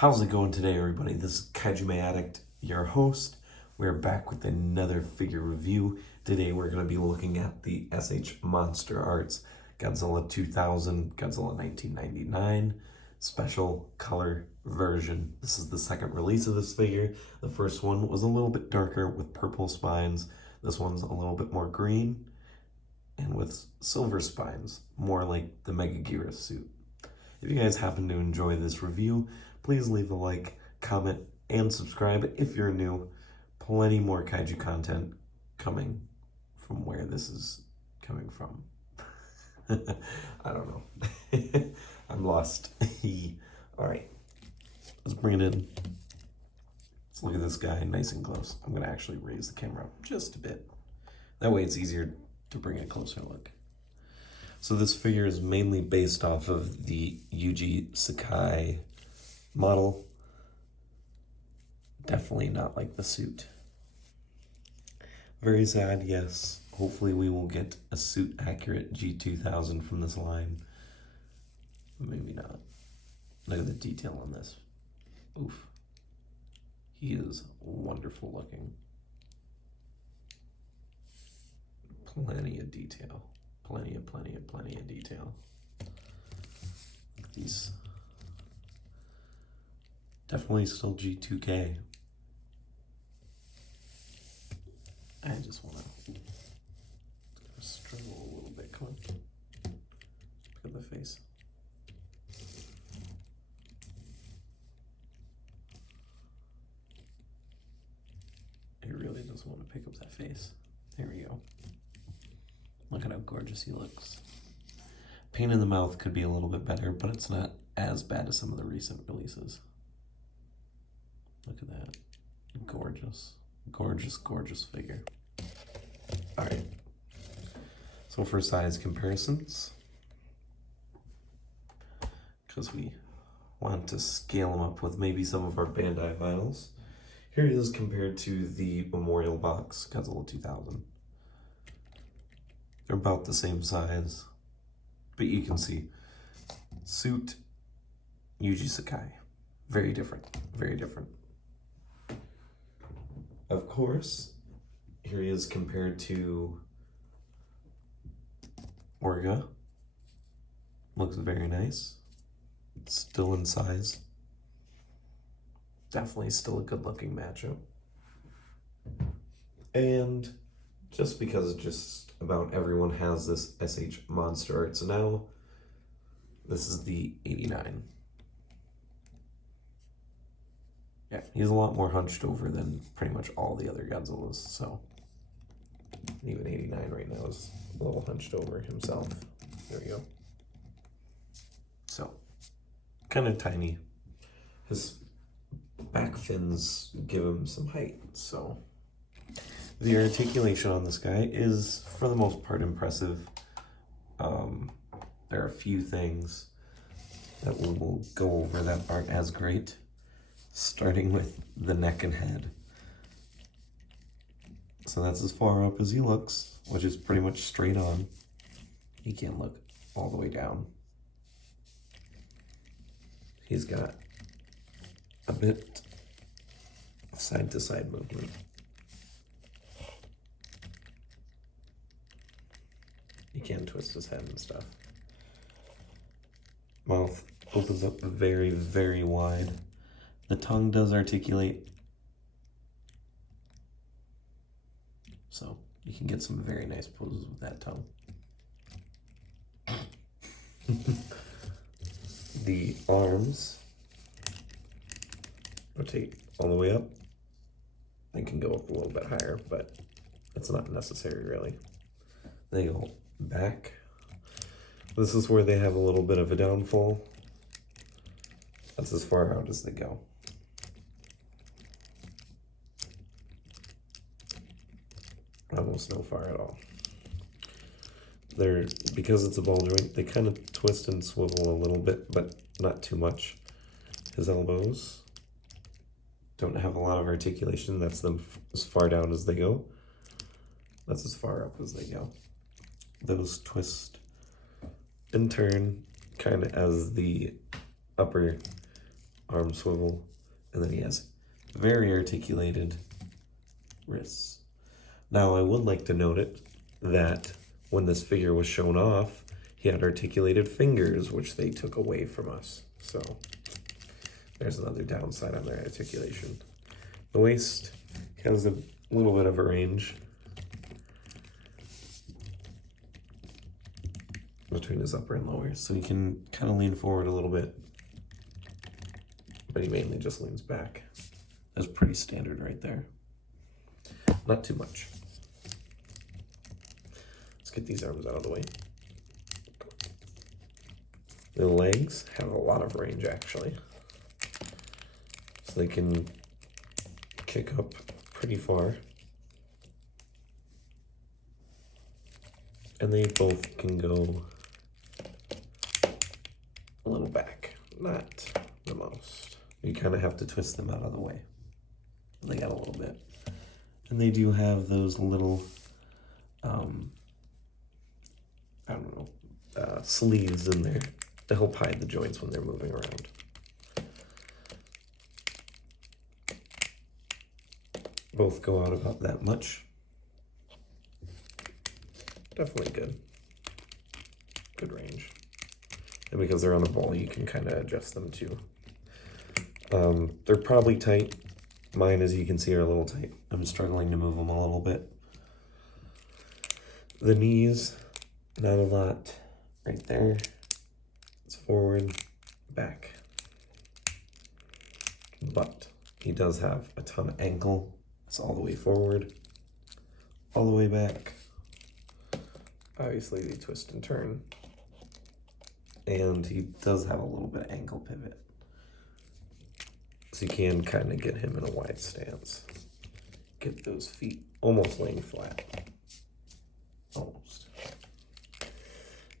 How's it going today, everybody? This is Kaiju Addict, your host. We're back with another figure review. Today we're going to be looking at the SH MonsterArts Godzilla 2000, Godzilla 1999 special color version. This is the second release of this figure. The first one was a little bit darker with purple spines. This one's a little bit more green and with silver spines, more like the Megagira suit. If you guys happen to enjoy this review, please leave a like, comment, and subscribe if you're new. Plenty more kaiju content coming from where this is coming from. I don't know. I'm lost. Alright, let's bring it in. Let's look at this guy nice and close. I'm going to actually raise the camera up just a bit. That way it's easier to bring a closer look. So this figure is mainly based off of the Yuji Sakai model. Definitely not like the suit. Very sad, yes. Hopefully we will get a suit accurate G2000 from this line. Maybe not. Look at the detail on this. Oof. He is wonderful looking. Plenty of detail. Plenty of detail. These definitely still G2K. I just want to struggle a little bit. Come on. Look at the face. It really doesn't want to pick up that face. There we go. Look at how gorgeous he looks. Pain in the mouth could be a little bit better, but it's not as bad as some of the recent releases. Look at that. Gorgeous. Gorgeous, gorgeous figure. Alright. So for size comparisons, because we want to scale them up with maybe some of our Bandai vinyls, here it is compared to the Memorial Box Godzilla 2000. They're about the same size, but you can see suit, Yuji Sakai. Very different, very different. Of course, here he is compared to Orga. Looks very nice. Still in size. Definitely still a good looking matchup. And just because just about everyone has this SH MonsterArts now, this is the 89. Yeah, he's a lot more hunched over than pretty much all the other Godzillas, so even 89 right now is a little hunched over himself. There we go. So, kind of tiny. His back fins give him some height, so the articulation on this guy is, for the most part, impressive. There are a few things that we will go over that aren't as great, starting with the neck and head. So that's as far up as he looks, which is pretty much straight on. He can't look all the way down. He's got a bit of side-to-side movement. He can twist his head and stuff. Mouth opens up very, very wide. The tongue does articulate, so you can get some very nice poses with that tongue. The arms rotate all the way up. They can go up a little bit higher, but it's not necessary really. They go back. This is where they have a little bit of a downfall. That's as far out as they go. Almost no far at all. They're, because it's a ball joint, they kind of twist and swivel a little bit, but not too much. His elbows don't have a lot of articulation. That's them as far down as they go. That's as far up as they go. Those twist and turn kind of as the upper arm swivel, and then he has very articulated wrists. Now, I would like to note it that when this figure was shown off, he had articulated fingers, which they took away from us. So there's another downside on their articulation. The waist has a little bit of a range between his upper and lower, so he can kind of lean forward a little bit, but he mainly just leans back. That's pretty standard right there. Not too much. Let's get these arms out of the way. The legs have a lot of range, actually. So they can kick up pretty far. And they both can go a little back, not the most. You kind of have to twist them out of the way. They got a little bit. And they do have those little, I don't know, sleeves in there to help hide the joints when they're moving around. Both go out about that much. Definitely good. Good range. And because they're on a ball, you can kind of adjust them too. They're probably tight. Mine, as you can see, are a little tight. I'm struggling to move them a little bit. The knees, not a lot right there. It's forward, back. But he does have a ton of ankle. It's all the way forward, all the way back. Obviously, they twist and turn. And he does have a little bit of ankle pivot. So you can kind of get him in a wide stance. Get those feet almost laying flat. Almost.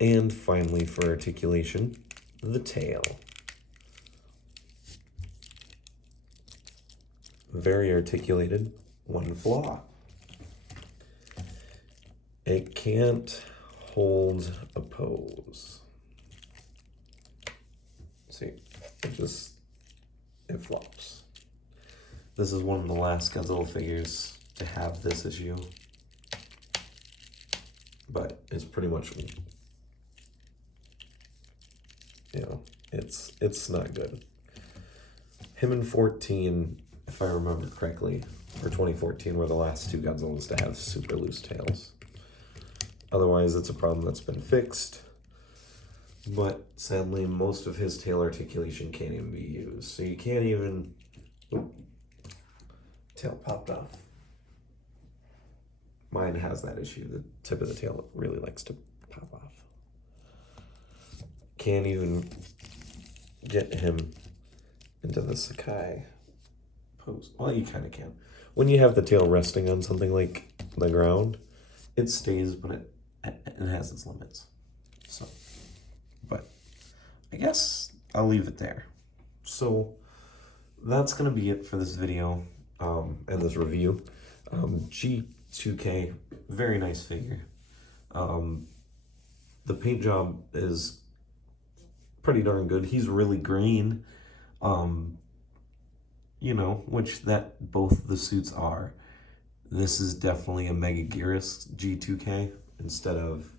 And finally, for articulation, the tail. Very articulated, one flaw. It can't hold a pose. See, it flops. This is one of the last Godzilla figures to have this issue, but it's pretty much, you know, it's not good. Him in 14, if I remember correctly, or 2014 were the last two Godzillas to have super loose tails. Otherwise, it's a problem that's been fixed. But sadly, most of his tail articulation can't even be used. So you can't even... Oop, tail popped off. Mine has that issue. The tip of the tail really likes to pop off. Can't even get him into the Sakai pose. Well, you kind of can. When you have the tail resting on something like the ground, it stays, but it has its limits. So... But I guess I'll leave it there. So that's going to be it for this video and this review. G2K, very nice figure. The paint job is pretty darn good. He's really green, you know, which that both the suits are. This is definitely a Mega Gearus G2K instead of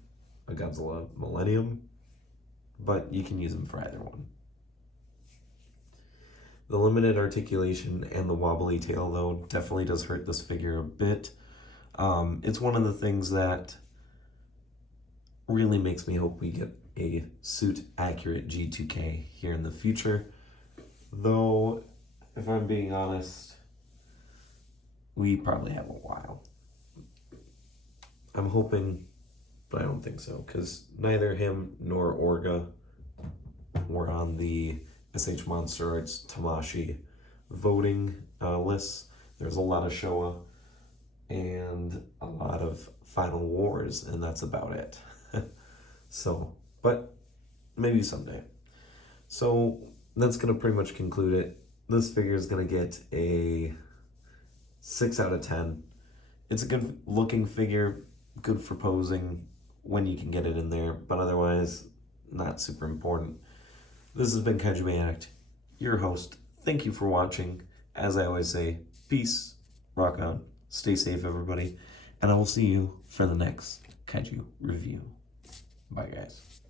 a Godzilla Millennium. But you can use them for either one. The limited articulation and the wobbly tail, though, definitely does hurt this figure a bit. It's one of the things that really makes me hope we get a suit-accurate G2K here in the future. Though, if I'm being honest, we probably have a while. I'm hoping... But I don't think so, because neither him nor Orga were on the SH MonsterArts Tamashii voting lists. There's a lot of Showa and a lot of Final Wars, and that's about it. So, but maybe someday. So that's going to pretty much conclude it. This figure is going to get a 6 out of 10. It's a good looking figure, good for posing, when you can get it in there, but otherwise, not super important. This has been Kaiju Addict. your host. Thank you for watching. As I always say, peace, rock on, stay safe, everybody, and I will see you for the next kaiju review. Bye, guys.